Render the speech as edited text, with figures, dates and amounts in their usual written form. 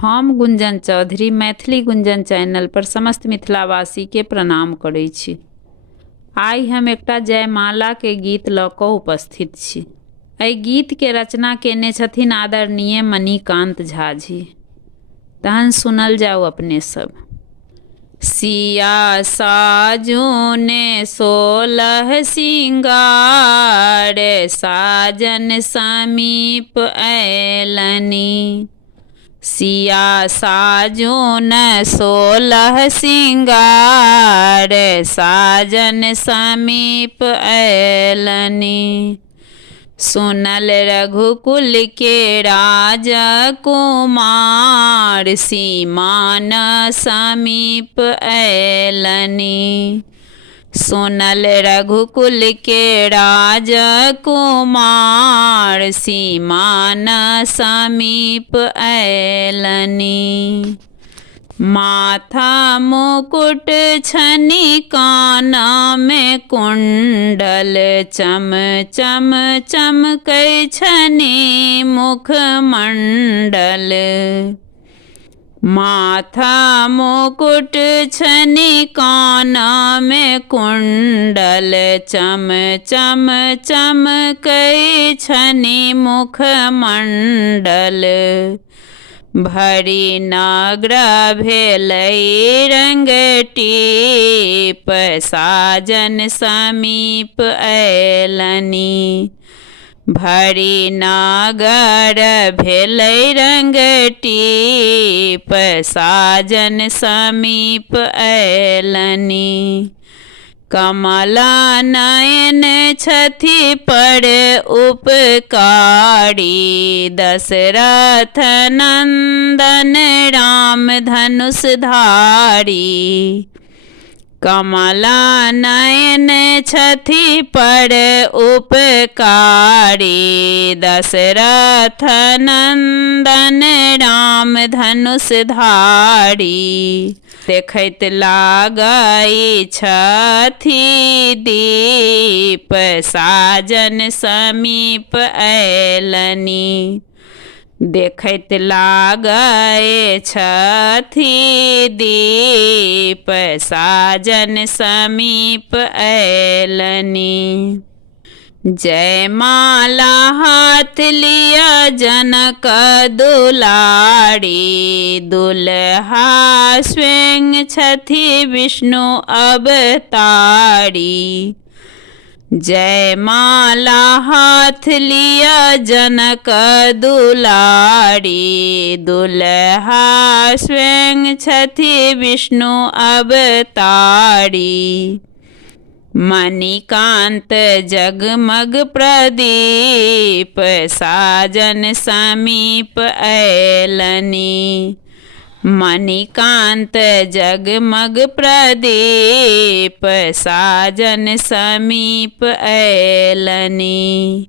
हम गुंजन चौधरी मैथिली गुंजन चैनल पर समस्त मिथिलावासी के प्रणाम करै छी। आइ हम एकटा जयमाला के गीत लऽ कऽ उपस्थित छी। एहि गीत के रचना केने छथिन आदरणीय मणिकांत झा जी। तहन सुनल जाओ अपने सब। सिया साजूने 16 सिंगार, साजन समीप अयलनि। सिया साजून 16 सिंगार, साजन समीप अयलनि। सुनल रघुकुल के राजकुमार, सीमान समीप अयलनि। सुनल रघुकुल के राजकुमार, सीमान समीप अयलनि। माथा मुकुट छनि, कान में कुंडल, चम चम चमकै छनि मुखमंडल। माथा मुकुट छनि, कान में कुंडल, चम चम चमकै छनि मुखमंडल। भरी नग्र भेलै रंगटीप, साजन समीप अयलनि। भरी नगर भेलै रंगटीप, साजन समीप अयलनि। कमला नयन छथि पर उपकारी, दशरथ नंदन राम धनुष धारी। कमला नयन छथि पर उपकारी, दशरथ नंदन राम धनुष धारी। देखैत लागै छथि दीप, साजन समीप अयलनि। देखैत लागै छथि दीप, साजन समीप अयलनि। जयमाला हाथ लिया जनक दुलारी, दुल्हा स्वयं छथि विष्णु अवतारी। जयमाला हाथ लिया जनक दुलारी, दुल्हा स्वयं छथि विष्णु अवतारी। मणिकांत जगमग प्रदीप, साजन समीप अयलनि। मणिकांत जगमग प्रदीप, साजन समीप अयलनि।